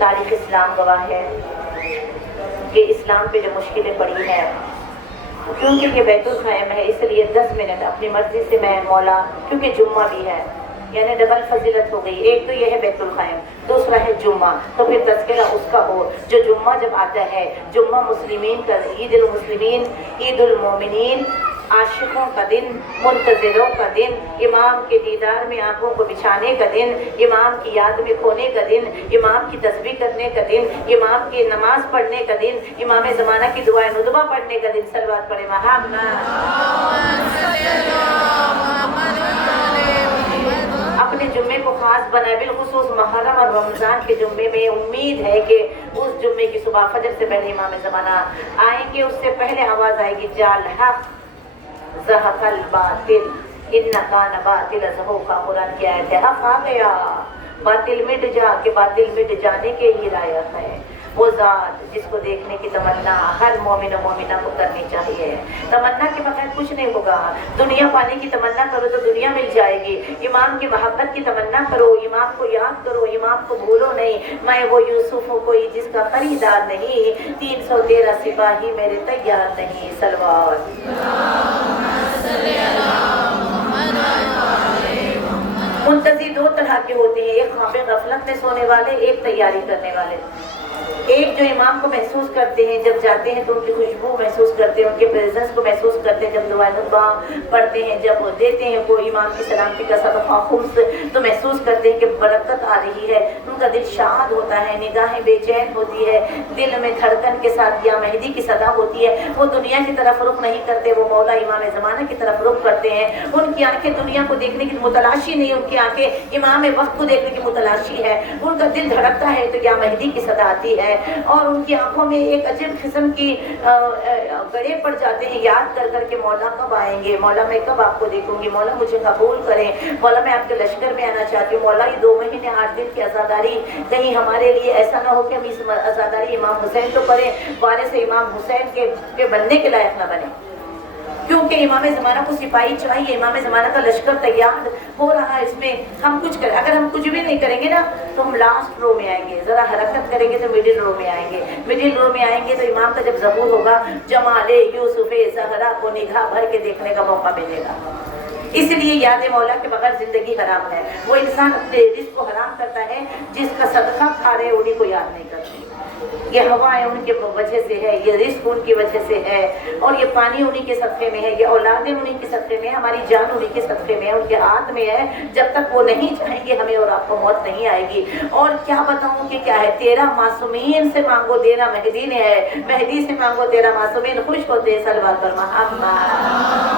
تاریخ اسلام گواہ ہے کہ اسلام پہ جو مشکلیں پڑی ہیں، کیونکہ یہ بیت الخیم ہے اس لیے 10 منٹ اپنی مرضی سے میں مولا، کیونکہ جمعہ بھی ہے یعنی ڈبل فضیلت ہو گئی، ایک تو یہ ہے بیت الخیم، دوسرا ہے جمعہ، تو پھر تذکرہ اس کا ہو جو جمعہ جب آتا ہے، جمعہ مسلمین کا، عید المسلمین، عید المومنین، عاشقوں کا دن، منتظروں کا دن، امام کے دیدار میں آنکھوں کو بچھانے کا دن، امام کی یاد میں کھونے کا دن، امام کی تسبیح کرنے کا دن، امام کی نماز پڑھنے کا دن، امام زمانہ کی دعائے ندبہ پڑھنے کا دن۔ صلوات پڑھے اپنے جمعے کو خاص بنائے، بالخصوص محرم اور رمضان کے جمعے میں امید ہے کہ اس جمعے کی صبح فجر سے پہلے امام زمانہ آئیں گے، اس سے پہلے آواز آئے گی جال حق زہق الباطل ان کان باطل زہوقا، قرآن کی آیت ہے، حق آ گیا، باطل مٹ جا، کہ باطل مٹ جانے کے ہی لائق ہے۔ وہ ذات جس کو دیکھنے کی تمنا ہر مومن و مومنہ کو کرنی چاہیے، تمنا کے بغیر کچھ نہیں ہوگا۔ دنیا پانے کی تمنا کرو تو دنیا مل جائے گی، امام کی محبت کی تمنا کرو، امام کو یاد کرو، امام کو بھولو نہیں۔ میں وہ یوسف ہوں کوئی جس کا خریدار نہیں، 313 سپاہی میرے تیار نہیں۔ صلوات منتظر دو طرح کے ہوتے ہیں، ایک خواب غفلت میں سونے والے، ایک تیاری کرنے والے۔ ایک جو امام کو محسوس کرتے ہیں، جب جاتے ہیں تو ان کی خوشبو محسوس کرتے ہیں، ان کے پریزنس کو محسوس کرتے ہیں، جب دعائے ندبہ پڑھتے ہیں، جب دیتے ہیں کوئی امام کی سلامتی کا صدقہ خمس تو محسوس کرتے ہیں کہ برکت آ رہی ہے، ان کا دل شاد ہوتا ہے، نگاہیں بے چین ہوتی ہے، دل میں دھڑکن کے ساتھ یا مہدی کی صدا ہوتی ہے، وہ دنیا کی طرف رخ نہیں کرتے، وہ مولا امام زمانہ کی طرف رخ کرتے ہیں۔ ان کی آنکھیں دنیا کو دیکھنے کی متلاشی نہیں، ان کی آنکھیں امام وقت کو دیکھنے کی متلاشی ہے، ان کا دل دھڑکتا ہے تو یا مہدی کی صدا آتی ہے، اور ان کی آنکھوں میں ایک عجیب قسم کی گڑے پڑ جاتے ہیں، یاد کر کر کے مولا کب آئیں گے، مولا میں کب آپ کو دیکھوں گی، مولا مجھے قبول کریں، مولا میں آپ کے لشکر میں آنا چاہتی ہوں، مولا یہ 2 مہینے 8 دن کی عزاداری کہیں ہمارے لیے ایسا نہ ہو کہ ہم اس عزاداری امام حسین تو کریں، وارث امام حسین کے بننے کے لائق نہ بنے، کیونکہ امام زمانہ کو سپاہی چاہیے، امام زمانہ کا لشکر تیار ہو رہا ہے، اس میں ہم کچھ کریں، اگر ہم کچھ بھی نہیں کریں گے نا تو ہم لاسٹ رو میں آئیں گے، ذرا حرکت کریں گے تو مڈل رو میں آئیں گے، مڈل رو میں آئیں گے تو امام کا جب ظہور ہوگا جمال یوسف زہرا کو نگاہ بھر کے دیکھنے کا موقع ملے گا۔ اس لیے یاد مولا کے بغیر زندگی حرام ہے، وہ انسان اپنے رزق کو حرام کرتا ہے جس کا صدقہ کھا رہے انہیں کو یاد نہیں کرتے۔ یہ ہوائیں ان کے وجہ سے ہے، یہ رزق ان کی وجہ سے ہے، اور یہ پانی انہی کے صدقے میں ہے، یہ اولادیں انہی کے صدقے میں ہے، ہماری جان انہی کے صدقے میں ہے، ان کے ہاتھ میں ہے، جب تک وہ نہیں چاہیں گے ہمیں اور آپ کو موت نہیں آئے گی۔ اور کیا بتاؤں کہ کیا ہے، 13 معصومین سے مانگو دینا مہدی نے ہے، مہدی سے مانگو 13 معصومین خوش ہوتے ہیں۔ صلوات پر محمد۔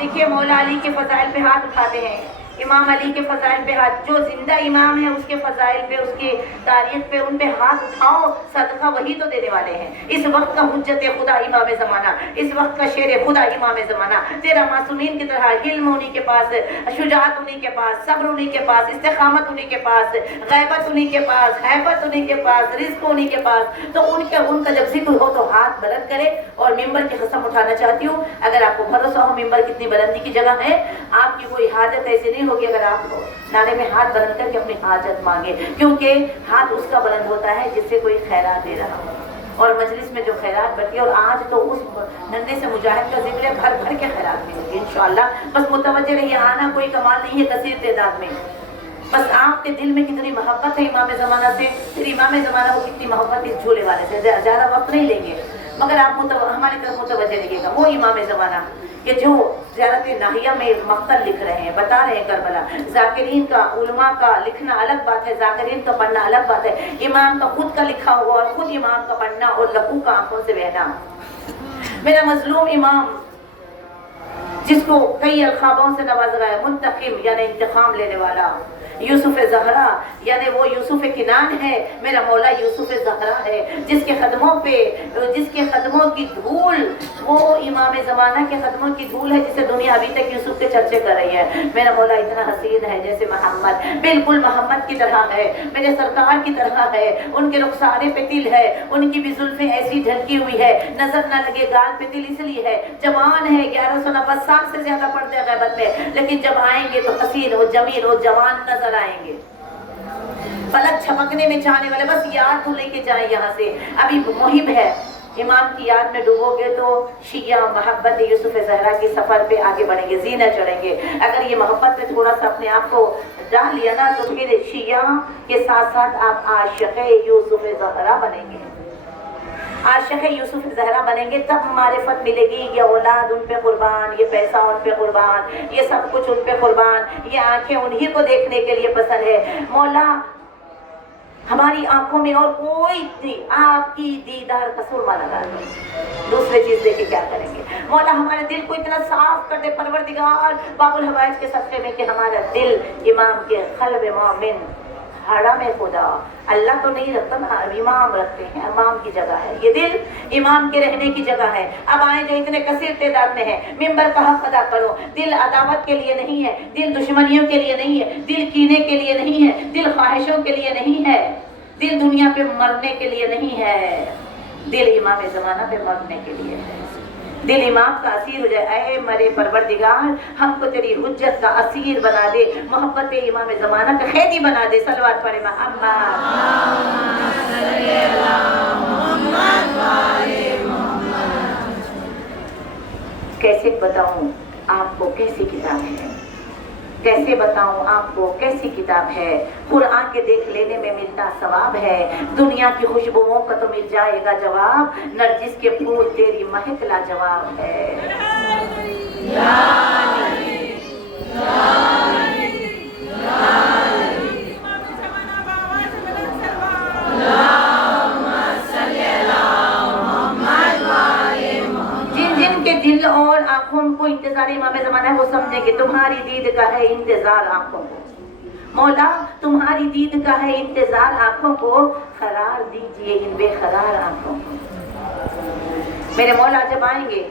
دیکھیے مولا علی کے فضائل پہ ہاتھ اٹھاتے ہیں، امام علی کے فضائل پہ ہاتھ، جو زندہ امام ہے اس کے فضائل پہ، اس کی تاریخ پہ، ان پہ ہاتھ اٹھاؤ، صدقہ وہی تو دینے والے ہیں۔ اس وقت کا حجت خدا امام زمانہ، اس وقت کا شیر خدا امام زمانہ، 13 معصومین کی طرح علم انہی کے پاس، شجاعت انہی کے پاس، صبر انہی کے پاس، استقامت انہی کے پاس، غیبت انہی کے پاس، حیبت انہی کے پاس، رزق انہی کے پاس۔ تو ان کا جب ذکر ہو تو ہاتھ بلند کرے، اور ممبر کی قسم اٹھانا چاہتی ہوں، اگر آپ کو بھروسہ ہو ممبر کتنی بلندی کی جگہ ہے، آپ کی کوئی حاجت ایسی نہیں ہوگی اگر آپ نعرے میں ہاتھ بلند کر کے اپنی حاجت مانگے، کیونکہ ہاتھ اس کا بلند ہوتا ہے جس سے کوئی خیرات دے رہا ہو، اور مجلس میں جو خیرات بٹی، اور آج تو اس ننھے سے مجاہد کا ذکر ہے، بھر بھر کے خیرات ملیں گے انشاءاللہ۔ بس متوجہ رہیے، آنا کوئی کمال نہیں ہے کثیر تعداد میں، بس آپ کے دل میں کتنی محبت ہے امام زمانہ سے، پھر امام زمانہ کو کتنی محبت اس جھولے والے سے۔ زیادہ وقت نہیں لیں گے، مگر آپ ہماری طرف متوجہ رہیے گا، وہ امام زمانہ کہ جو زیارت ناہیہ میں مقتل لکھ رہے ہیں، بتا رہے ہیں کربلا، ذاکرین کا، علماء کا لکھنا الگ بات ہے، ذاکرین کا پڑھنا الگ بات ہے، امام کا خود کا لکھا ہوا اور خود امام کا پڑھنا اور لہو کا آنکھوں سے بہنا۔ میرا مظلوم امام جس کو کئی القابوں سے نوازا ہے، منتقم یعنی انتقام لینے والا، یوسف زہرا یعنی وہ یوسف کنان ہے، میرا مولا یوسف زہرا ہے، جس کے قدموں کی دھول وہ امام زمانہ کے قدموں کی دھول ہے، جسے دنیا ابھی تک یوسف کے چرچے کر رہی ہے۔ میرا مولا اتنا حسین ہے جیسے محمد، بالکل محمد کی طرح ہے، میرے سرکار کی طرح ہے، ان کے رخسارے پہ تل ہے، ان کی بھی زلفیں ایسی ڈھلکی ہوئی ہے، نظر نہ لگے گال پہ تل اس لیے ہے، جوان ہے، 1190 سال سے زیادہ پڑھتے ہیں غیبت میں، لیکن جب آئیں گے تو حسین و جمیل و جوان نظر آئیں گے، فلک چھپکنے میں چاہنے والے، بس یاد تو لے کے جائیں یہاں سے۔ ابھی محب ہے، امام کی یاد میں ڈوبو گے تو شیعہ محبت یوسف زہرا کی سفر پہ آگے بڑھیں گے، زینہ چڑھیں گے۔ اگر یہ محبت میں تھوڑا سا اپنے آپ کو ڈال لیا نا تو پھر شیعہ کے ساتھ ساتھ آپ عاشق یوسف زہرا بنیں گے، عاشق یوسف زہرا بنیں گے، تب معرفت ملے گی۔ یہ اولاد ان پہ قربان، یہ پیسہ ان پہ قربان، یہ سب کچھ ان پہ قربان، یہ آنکھیں انہی کو دیکھنے کے لیے پسند ہے۔ مولا ہماری آنکھوں میں اور کوئی آپ کی دیدار کا سرما لگا دے، دوسرے چیز دیکھ کے کیا کریں گے؟ مولا ہمارے دل کو اتنا صاف کر دے پروردگار باب الحوائج کے صدقے میں کہ ہمارا دل امام کے قلب مومن حرم خدا، اللہ تو نہیں رکھتا نا، امام رکھتے ہیں، امام کی جگہ ہے یہ دل، امام کے رہنے کی جگہ ہے۔ اب آئیں جو اتنے کثیر تعداد میں ہے، ممبر کا حق ادا کرو۔ دل عداوت کے لیے نہیں ہے، دل دشمنیوں کے لیے نہیں ہے، دل کینے کے لیے نہیں ہے، دل خواہشوں کے لیے نہیں ہے، دل دنیا پہ مرنے کے لیے نہیں ہے، دل امام زمانہ پہ مرنے کے لیے ہے۔ دل امام کا اسیر ہو جائے، اے مرے پروردگار ہم کو تیری حجت کا اسیر بنا دے، محبت امام زمانہ کا قیدی بنا دے۔ صلوات پڑھے محمد۔ کیسے بتاؤں آپ کو کیسی کتاب ہے، کیسے بتاؤں آپ کو کیسی کتاب ہے؟ قرآن کے دیکھ لینے میں ملتا ثواب ہے، دنیا کی خوشبوؤں کا تو مل جائے گا جواب، نرجس کے پھول تیری مہک لاجواب ہے۔ دل اور آنکھوں کو انتظار امام زمانہ ہے، وہ سمجھے کہ تمہاری دید کا ہے انتظار آنکھوں کو، مولا تمہاری دید کا ہے انتظار آنکھوں کو، قرار دیجئے ان بے قرار آنکھوں کو۔ میرے مولا جب آئیں گے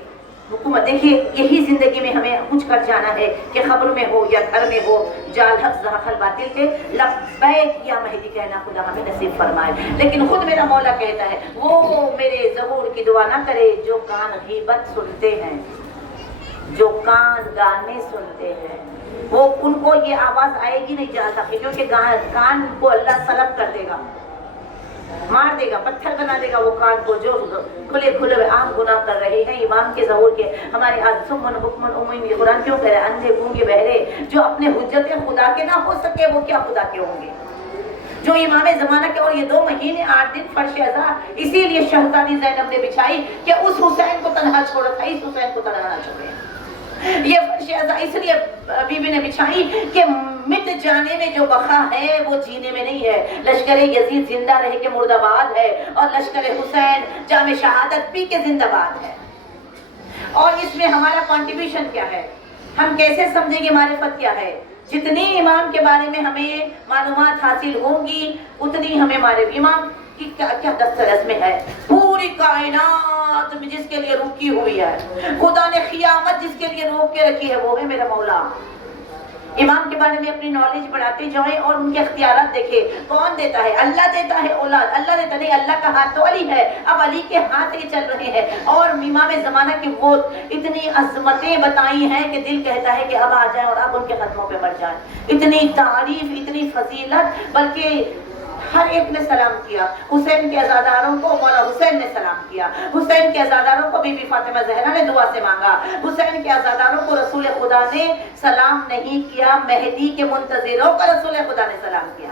حکومت، دیکھیے یہی زندگی میں ہمیں کچھ کر جانا ہے کہ خبر میں ہو یا گھر میں ہو، جال حق زحق الباطل کے لبیک یا مہدی کہنا خدا ہمیں نصیب فرمائے۔ لیکن خود میرا مولا کہتا ہے وہ میرے ظہور کی دعا نہ کرے جو کان غیبت سنتے ہیں، جو کان گانے سنتے ہیں، وہ ان کو یہ آواز آئے گی نہیں جال حق، کیونکہ کان کو اللہ سلب کر دے گا، مار دے گا، پتھر بنا دے گا وہ کان کو، جو کھلے کھلے عام گناہ کر رہے ہیں امام کے ظہور کے۔ ہمارے آج سمن حکمن امین، یہ قرآن کیوں کہہ رہے ہیں اندھے گونگے بہرے، جو اپنے حجت خدا کے نہ ہو سکے وہ کیا خدا کے ہوں گے؟ جو امام زمانہ کے، اور یہ 2 مہینے 8 دن فرش ازاں، اسی لیے شہزادی زینب نے بچھائی کہ اس حسین کو تنہا چھوڑا تھا، اس حسین کو تنہا نہ چھوڑے۔ یہ فرش ازاں اس لیے بی بی نے بچھائی کہ مٹ جانے میں جو بقا ہے وہ جینے میں نہیں ہے۔ لشکر یزید زندہ رہ کے مرد آباد ہے، اور لشکر حسین جام شہادت پی کے زندہ باد ہے۔ اور اس میں ہمارا کنٹریبیوشن کیا ہے، ہم کیسے سمجھیں گے معرفت کیا ہے؟ جتنی امام کے بارے میں ہمیں معلومات حاصل ہوں گی اتنی ہمیں امام کی کیا دسترس میں ہے، پوری کائنات میں جس کے لیے رکی ہوئی ہے، خدا نے قیامت جس کے لیے روک کے رکھی ہے وہ ہے میرا مولا۔ امام کے بارے میں اپنی نالج بڑھاتے جائیں اور ان کے اختیارات دیکھیں، کون دیتا ہے؟ اللہ دیتا ہے اولاد، اللہ دیتا نہیں، اللہ کا ہاتھ تو علی ہے، اب علی کے ہاتھ ہی چل رہے ہیں۔ اور امام زمانہ کی وہ اتنی عظمتیں بتائی ہیں کہ دل کہتا ہے کہ اب آ جائیں اور اب ان کے قدموں پہ مر جائیں۔ اتنی تعریف، اتنی فضیلت، بلکہ ہر ایک نے سلام کیا۔ حسین کے عزاداروں کو مولا حسین نے سلام کیا، حسین کے عزاداروں کو بی بی فاطمہ زہرا نے دعا سے مانگا، حسین کے عزاداروں کو رسول خدا نے سلام نہیں کیا، مہدی کے منتظروں کو رسول خدا نے سلام کیا۔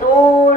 2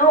2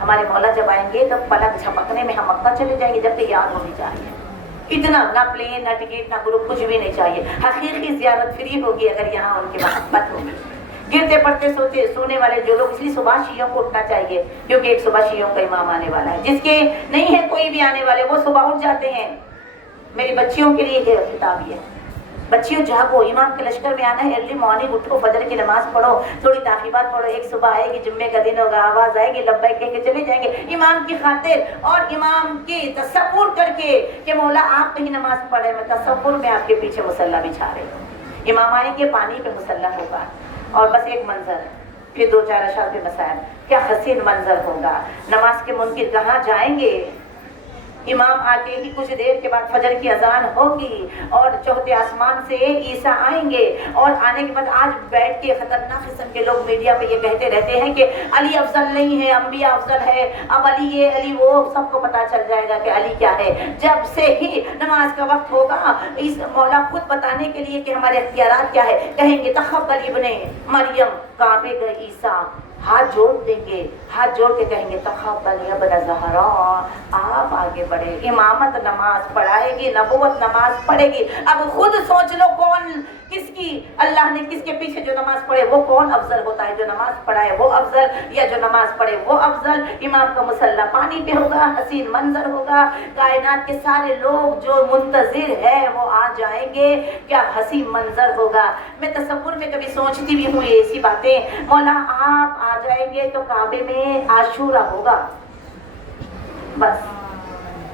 ہمارے مولا جب آئیں گے تب پلک جھپکنے میں ہم مکہ چلے جائیں گے جب تیار ہونی چاہیے. اتنا نہ پلین نہ ٹکٹ نہ گروپ کچھ بھی نہیں چاہیے. حقیقی زیارت فری ہوگی اگر یہاں ان کی محبت ہوگی. گرتے پڑتے سونے والے جو لوگ, اس لیے صبح شیعوں کو اٹھنا چاہیے کیونکہ ایک صبح شیعوں کا امام آنے والا ہے. جس کے نہیں ہے کوئی بھی آنے والے وہ صبح اٹھ جاتے ہیں. میری بچیوں کے لیے یہ خطاب ہے, بچیوں جاگو, امام کے لشکر میں آنا ہے. ارلی مارننگ اٹھو, فجر کی نماز پڑھو, تھوڑی تعقیبات پڑھو. ایک صبح آئے گی, جمعے کا دن ہوگا, آواز آئے گی, لبیک کہہ کے چلے جائیں گے امام کی خاطر. اور امام کی تصور کر کے کہ مولا آپ کہیں نماز پڑھے, میں تصور میں آپ کے پیچھے مصلی بچھا رہی ہوں. امام آئیں گے, پانی پہ مصلی ہوگا, اور بس ایک منظر, پھر 2-4 اشعار پہ مسائل. کیا حسین منظر ہوگا. نماز کے منکر کہاں جائیں گے. امام آتے ہی کچھ دیر کے بعد فجر کی اذان ہوگی اور چوتھے آسمان سے عیسیٰ آئیں گے. اور آنے کے بعد آج بیٹھ کے خطرناک قسم کے لوگ میڈیا پہ یہ کہتے رہتے ہیں کہ علی افضل نہیں ہے, انبیاء افضل ہے, اب علی یہ علی وہ. سب کو پتا چل جائے گا کہ علی کیا ہے جب سے ہی نماز کا وقت ہوگا. اس مولا خود بتانے کے لیے کہ ہمارے اختیارات کیا ہے, کہیں گے تقبل ابن مریم, کعبے گئے عیسیٰ, ہاتھ جوڑ دیں گے, ہاتھ جوڑ کے کہیں گے تقبل ابن زہرا. آپ آگے بڑھے, امامت نماز پڑھائے گی, نبوت نماز پڑھے گی. اب خود سوچ لو کون کس کی, اللہ نے کس کے پیچھے جو نماز پڑھے وہ کون افضل ہوتا ہے. جو نماز پڑھائے وہ افضل یا جو نماز پڑھے وہ افضل. امام کا مصلی پانی پہ ہوگا, حسین منظر ہوگا, کائنات کے سارے لوگ جو منتظر ہے وہ آ جائیں گے. کیا حسین منظر ہوگا. میں تصور میں کبھی سوچتی بھی ہوں ایسی باتیں. مولا آپ آ جائیں گے تو کعبے میں عاشورہ ہوگا. بس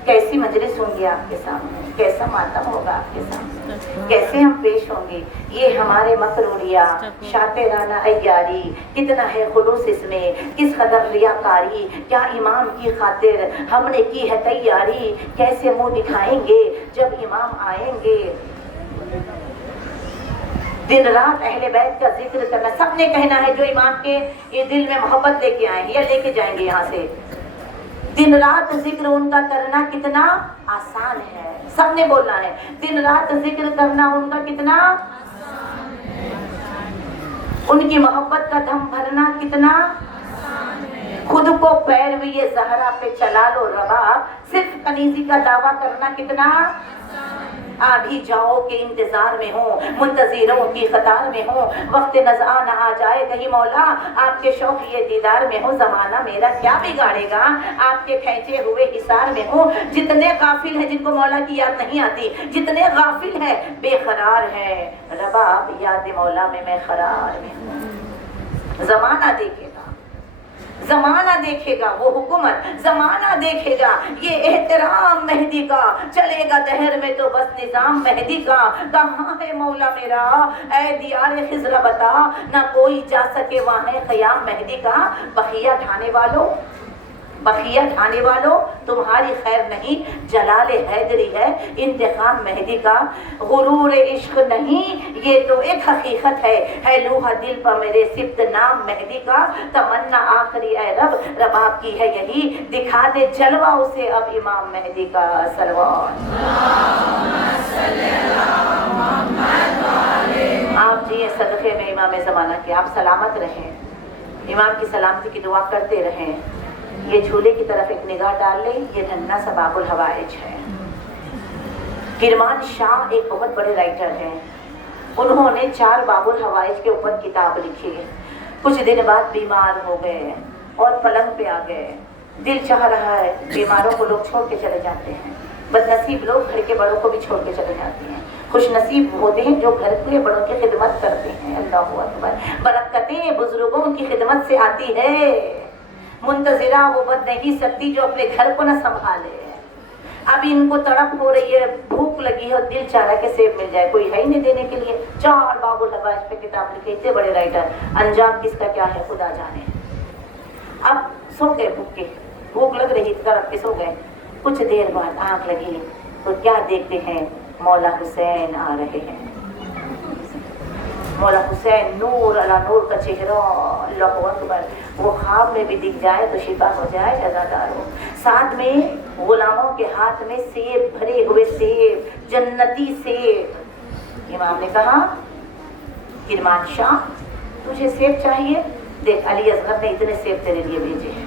کیسی مجلس ہوں گی آپ کے سامنے, کیسا ماتم ہوگا آپ کے سامنے, کیسے ہم پیش ہوں گے. یہ ہمارے مسروریا شاطرانہ عیاری, کتنا ہے خلوص اس میں, کس قدر ریاکاری. کیا امام کی خاطر ہم نے کی ہے تیاری, کیسے منہ دکھائیں گے جب امام آئیں گے. دن رات اہل بیت کا ذکر کرنا, سب نے کہنا ہے جو امام کے یہ دل میں محبت لے کے آئیں گے یا لے کے جائیں گے یہاں سے. دن رات ذکر ان کا کرنا کتنا آسان ہے, سب نے بولنا ہے. دن رات ذکر کرنا ان کا کتنا آسان ہے, ان کی محبت کا دم بھرنا کتنا آسان ہے. خود کو پیروی زہرا پہ چلا لو رباب, صرف کنیزی کا دعویٰ کرنا کتنا آ بھی جاؤ کہ انتظار میں ہوں, منتظروں کی قطار میں ہوں. وقت نزع نہ آ جائے کہیں مولا, آپ کے شوق یہ دیدار میں ہوں. زمانہ میرا کیا بگاڑے گا, آپ کے کھینچے ہوئے حصار میں ہوں. جتنے غافل ہیں جن کو مولا کی یاد نہیں آتی, جتنے غافل ہیں بے قرار ہیں, رباب یاد مولا میں قرار میں ہوں. زمانہ دیکھے گا, زمانہ دیکھے گا وہ حکومت, زمانہ دیکھے گا یہ احترام مہدی کا. چلے گا دہر میں تو بس نظام مہدی کا. کہاں ہے مولا میرا اے دیار خضر بتا, نہ کوئی جا سکے وہاں ہے قیام مہدی کا. بقیہ ڈھانے والوں, بقیہ ڈھانے والوں تمہاری خیر نہیں, جلال حیدری ہے انتقام مہدی کا. غرور عشق نہیں یہ تو ایک حقیقت ہے لوہا دل پر میرے سبت نام مہدی کا. تمنا آخری اے رب, رباب کی ہے یہی, دکھا دے جلوہ اسے اب امام مہدی کا. سلوات آپ جی صدقے میں امام زمانہ کے, آپ سلامت رہیں, امام کی سلامتی کی دعا کرتے رہیں. یہ جھولے کی طرف ایک نگاہ ڈال لیں, یہ ننھا سا باب الحوائج ہے. کرمان شاہ ایک بہت بڑے رائٹر ہیں, انہوں نے 4 باب الحوائج کے اوپر کتاب لکھی. کچھ دن بعد بیمار ہو گئے اور پلنگ پہ آ گئے. دل چاہ رہا ہے, بیماروں کو لوگ چھوڑ کے چلے جاتے ہیں, بد نصیب لوگ گھر کے بڑوں کو بھی چھوڑ کے چلے جاتے ہیں. خوش نصیب ہوتے ہیں جو گھر کے بڑوں کی خدمت کرتے ہیں. اللہ اکبر, برکتیں بزرگوں کی خدمت سے آتی ہے. منتظرہ وہ بد نہیں سکتی جو اپنے گھر کو نہ سنبھالے. اب ان کو تڑپ ہو رہی ہے, بھوک لگی ہے اور دل چاہ رہا کہ سیب مل جائے, کوئی ہے ہی نہیں دینے کے لیے. 4 باب الحوائج پہ کتاب لکھے, اتنے بڑے رائٹر, انجام کس کا کیا ہے خدا جانے. اب سو گئے بھوکے, بھوک لگ رہی تڑپ کے سو گئے. کچھ دیر بعد آنکھ لگی تو کیا دیکھتے ہیں, مولا حسین آ رہے ہیں. مولا حسین نور علی نور کا چہرہ, اللہ اکبر. وہ خواب میں بھی دکھ جائے تو شفا ہو جائے عزاداروں. ساتھ میں غلاموں کے ہاتھ میں سیب, بھرے ہوئے سیب, جنتی سیب. امام نے کہا کرمان شاہ تجھے سیب چاہیے, دیکھ علی اصغر نے اتنے سیب تیرے لیے بھیجے ہیں.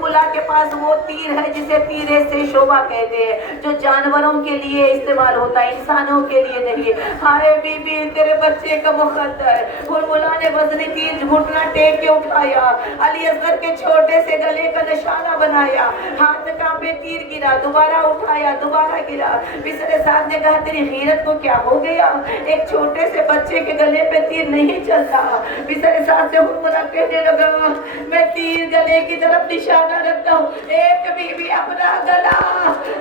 حرملا کے پاس وہ تیر ہے جسے تیرے سے شعبہ کہتے ہیں، جو جانوروں کے لیے استعمال ہوتا ہے، انسانوں کے لیے نہیں۔ ہائے بی بی تیرے بچے کا مقدر ہے۔ حرملا نے وزنی تیر گھٹنا ٹیک کے اٹھایا، علی اصغر کے چھوٹے سے گلے کا نشانہ بنایا، ہاتھ کانپے تیر گرا، دوبارہ اٹھایا، دوبارہ گرا۔ بسر سعد نے کہا تیری غیرت کو کیا ہو گیا، ایک چھوٹے سے بچے کے گلے پہ تیر نہیں چلتا۔ بسر سعد سے حرملا کہنے لگا میں تیر گلے کی طرف نشانہ رکھتا ہوں، ایک بی بی اپنا گلا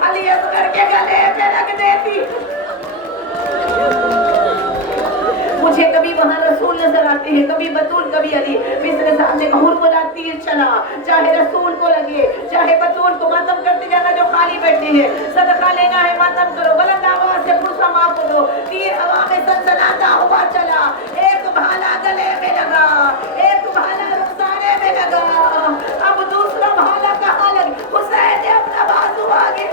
علی اصغر کے گلے پہ رکھ دیتی۔ مجھے کبھی وہاں رسول نظر آتے ہیں، کبھی بطول کبھی علی۔ بسر صاحب نے کہا حرملا تیر چلا، چاہے رسول کو لگے چاہے بطول کو، ماتم کرتے جانا جو خالی بیٹھے ہیں، صدقہ لینا ہے ماتم کرو، بلند آواز سے پرسا معاف کرو۔ تیر ہوا میں سنسناتا ہوا چلا، ایک بھالا گلے میں لگا، ایک بھالا رخسانے میں لگا، اب دوسرا بھالا کہاں لگا؟ حسین نے اپنا بازو آگے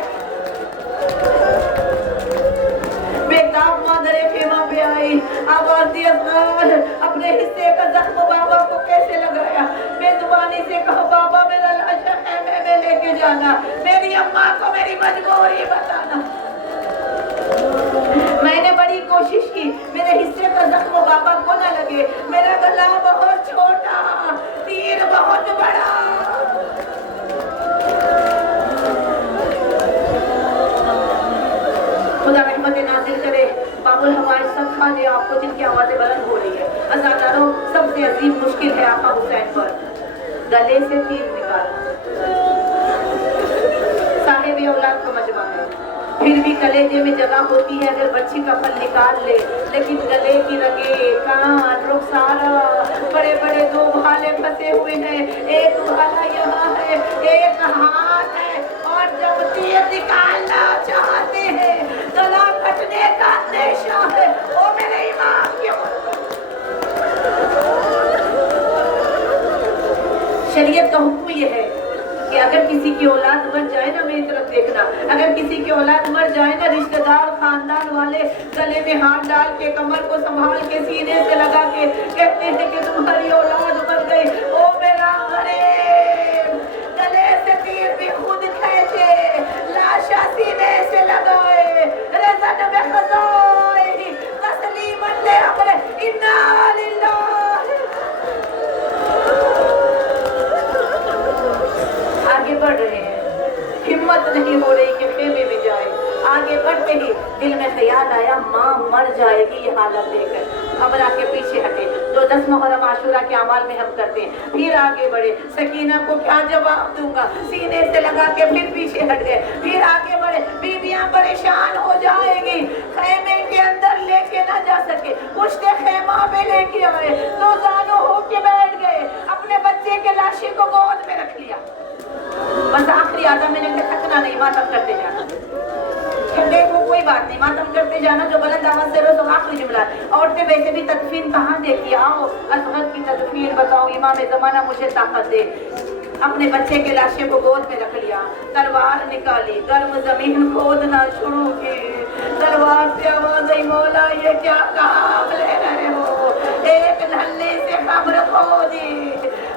بیتاب مادر خیمہ پہ آئی، آواز دی اصغر اپنے حصے کا زخم بابا کو کیسے لگایا؟ بے زبانی سے کہا بابا میرا لاشا خیمے میں لے کے جانا، میری اماں کو میری مجبوری بتانا۔ میں نے بڑی کوشش کی میرے حصے کا زخم بابا کو نہ لگے، میرا گلا بہت چھوٹا، تیر بہت بڑا۔ خدا رحمت نازل کرے، باب الحوائج سب کھانے آپ کو جن کی آوازیں بلند ہو رہی ہے۔ عزاداروں سب سے عظیم مشکل ہے آقا حسین پر گلے سے تیر نکالنا۔ صاحب اولاد کا مجمع ہے، پھر بھی کلیجے میں جگہ ہوتی ہے اگر بچی کا پھل نکال لے، لیکن گلے کی رگیں، کان، رخسارا، بڑے بڑے دو بھالے پھنسے ہوئے ہیں، ایک بھالا یہاں ہے، ایک ہاتھ ہے، اور جب تیر نکالنا چاہتے ہیں گلا کٹنے کا اندیشہ ہے۔ او میرے امام کے شریعت کا حکم یہ ہے کہ اگر کسی کی اولاد مر جائے نا، میری طرف دیکھنا، اگر کسی کی اولاد مر جائے نا، رشتہ دار خاندان والے گلے میں ہاتھ ڈال کے کمر کو سنبھال کے سینے سے لگا کے کہتے ہیں کہ تمہاری اولاد مر گئی۔ او میرا غریب، گلے سے تیر بھی خود کھینچے، لاشا سینے سے لگائے، رزن میں خزائے تسلیما لامر انا للہ۔ آگے بڑھ رہے ہیں، ہمت نہیں ہو رہی کہ خیمے میں جائے، آگے بڑھتے ہی دل میں خیال آیا ماں مر جائے گی یہ حالت دیکھ کر، گھبرا کے پیچھے ہٹے، جو 10 محرم عاشورہ کے اعمال میں ہم کرتے ہیں۔ پھر آگے بڑھے، سکینہ کو کیا جواب دوں گا، سینے سے لگا کے پھر پیچھے ہٹ گئے، پھر آگے بڑھے، بیویاں پریشان ہو جائیں گی، خیمے کے اندر لے کے نہ جا سکے، پشتے خیمہ پہ لے کے آئے، دو زانو ہو کے بیٹھ گئے، اپنے بچے کے لاشے کو گود میں رکھ لیا۔ بس آخری آدھا منٹ میں تھکنا نہیں، ماتم کرتے جانا، ٹھنڈے کو کوئی بات نہیں، ماتم کرتے جانا، جو بلند آواز سے رو تو آخری جملہ ہے۔ عورتیں ویسے بھی تدفین کہاں دیکھی، آؤ اصغر کی تدفین بتاؤ، امام زمانہ مجھے طاقت دے۔ اپنے بچے کے لاشے کو گود میں رکھ لیا، تلوار نکالی، گرم زمین کھودنا شروع کی، تلوار سے آواز آئی مولا یہ کیا کام لے رہے ہو، ایک نھلی سے قبر کھودی،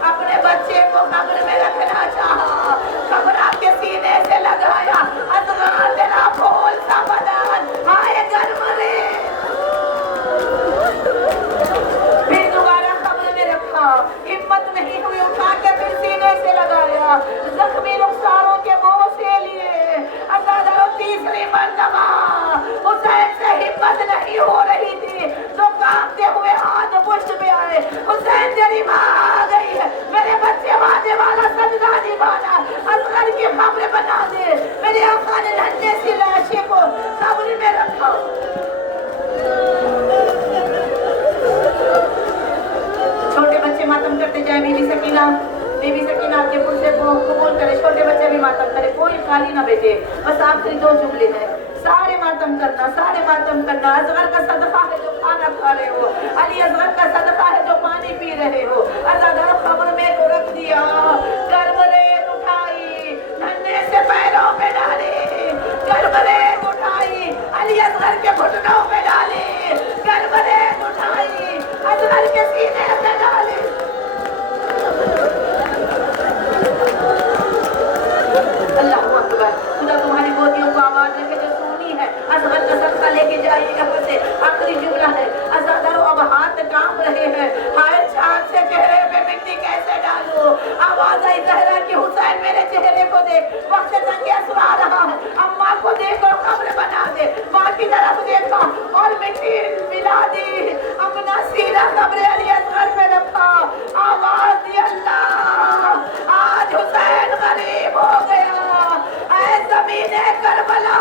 اپنے بچے کو قبر میں رکھنا چاہا، قبر آپ کے سینے سے لگایا، اصغر تیرا پھول سا بدن آئے گرم رے، پھر دوبارہ قبر میں رکھا، ہمت نہیں ہوئی، اٹھا کے پھر سینے سے لگایا، زخمی رخساروں کے بوسے لیے، عزاداروں تیسری مرتبہ حسین سے ہمت نہیں ہو رہی تھی، تو کانپتے ہوئے ہاتھ پشت پہ آئے، حسین تیری ماں آ گئی ہے، میرے بچے وعدے والا سجدہ نبھانا، اصغر کی قبر بنا دے، میرے آقا نے ننھے سی لاشے کو قبر میں رکھا۔ چھوٹے بچے ماتم کرتے جائیں، بی بی سکینہ آپ کے پرسے کو قبول کرے، چھوٹے بچے بھی ماتم کرے، کوئی خالی نہ بھیجے، بس آخری 2 جملے ہیں، سارے ماتم کرنا، سارے ماتم کرنا، اصغر کا صدقہ ہے جو کھانا کھا رہے ہو، علی اصغر کا صدقہ ہے جو پانی پی رہے ہو، عزادار قبر میں کو رکھ دیا، گرم ریت اٹھائی، ننھے سے پیروں پہ ڈالی، گرم ریت اٹھائی، علی اصغر کے گھٹنوں پہ ڈالی، گرم ریت اٹھائی، اصغر کے سینے پہ ڈالی۔ زمین کربلا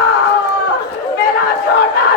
میرا چھوٹا